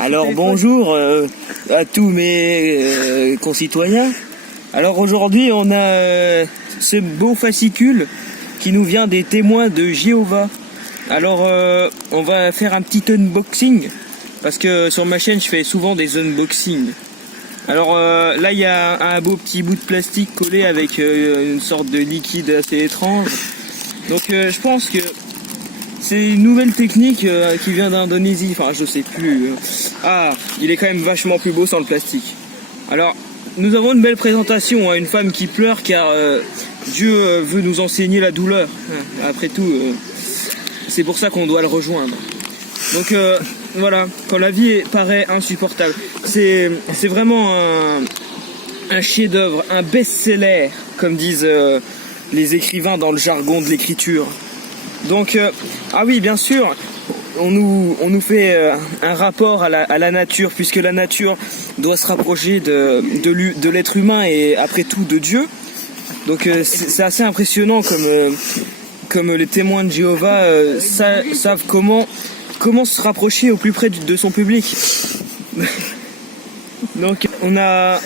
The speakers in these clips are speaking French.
Alors bonjour à tous mes concitoyens. Alors aujourd'hui on a ce beau fascicule qui nous vient des témoins de Jéhovah. Alors on va faire un petit unboxing parce que sur ma chaîne je fais souvent des unboxings. Alors là il y a un beau petit bout de plastique collé avec une sorte de liquide assez étrange. Donc je pense que c'est une nouvelle technique qui vient d'Indonésie, enfin je sais plus. Ah, il est quand même vachement plus beau sans le plastique. Alors, nous avons une belle présentation, une femme qui pleure car Dieu veut nous enseigner la douleur. Après tout, c'est pour ça qu'on doit le rejoindre. Donc voilà, quand la vie paraît insupportable, c'est vraiment un chef-d'œuvre, un best-seller, comme disent les écrivains dans le jargon de l'écriture. Donc, ah oui, bien sûr, on nous fait un rapport à la nature, puisque la nature doit se rapprocher de l'être humain et après tout de Dieu. Donc c'est assez impressionnant comme les témoins de Jéhovah savent comment se rapprocher au plus près de son public. Donc on a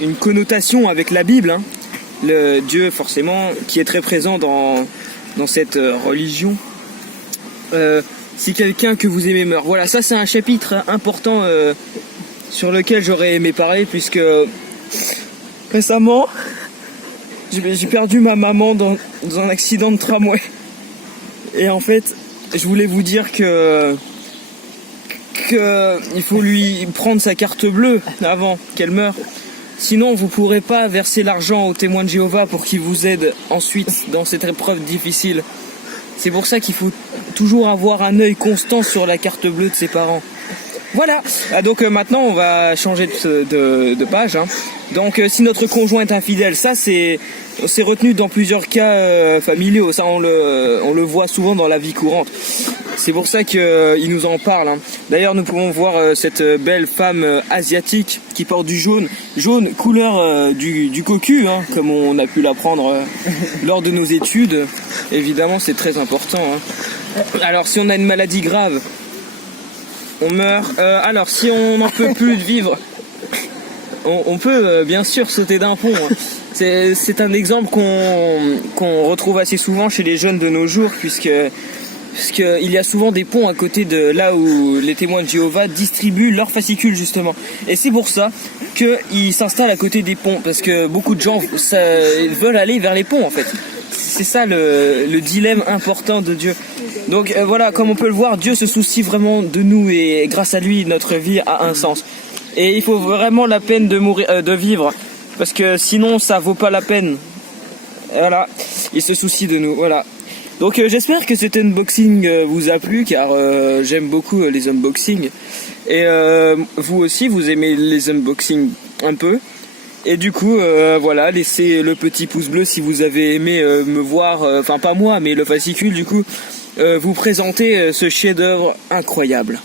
une connotation avec la Bible, hein. Le Dieu forcément qui est très présent dans cette religion. Si quelqu'un que vous aimez meurt. Voilà, ça c'est un chapitre important sur lequel j'aurais aimé parler, puisque récemment j'ai perdu ma maman dans un accident de tramway. Et en fait, je voulais vous dire que il faut lui prendre sa carte bleue avant qu'elle meure. Sinon, vous ne pourrez pas verser l'argent aux témoins de Jéhovah pour qu'ils vous aident ensuite dans cette épreuve difficile. C'est pour ça qu'il faut toujours avoir un œil constant sur la carte bleue de ses parents. Voilà. Donc maintenant, on va changer de page. Hein. Donc si notre conjoint est infidèle, ça c'est retenu dans plusieurs cas familiaux. Ça on le voit souvent dans la vie courante. C'est pour ça qu'il nous en parle. Hein. D'ailleurs, nous pouvons voir cette belle femme asiatique qui porte du jaune couleur du cocu, hein, comme on a pu l'apprendre lors de nos études. Évidemment, c'est très important. Hein. Alors, si on a une maladie grave, on meurt. Alors, si on n'en peut plus de vivre, on peut bien sûr sauter d'un pont. Hein. C'est un exemple qu'on retrouve assez souvent chez les jeunes de nos jours, puisqu'il y a souvent des ponts à côté de là où les témoins de Jéhovah distribuent leurs fascicules justement. Et c'est pour ça qu'ils s'installent à côté des ponts, parce que beaucoup de gens veulent aller vers les ponts en fait. C'est ça le dilemme important de Dieu. Donc voilà, comme on peut le voir, Dieu se soucie vraiment de nous et grâce à lui, notre vie a un sens. Et il faut vraiment la peine de vivre, parce que sinon ça vaut pas la peine. Et voilà, il se soucie de nous, voilà. Donc j'espère que cet unboxing vous a plu, car j'aime beaucoup les unboxings. Et vous aussi, vous aimez les unboxings un peu. Et du coup, voilà, laissez le petit pouce bleu si vous avez aimé me voir, enfin pas moi, mais le fascicule du coup, vous présenter ce chef-d'œuvre incroyable.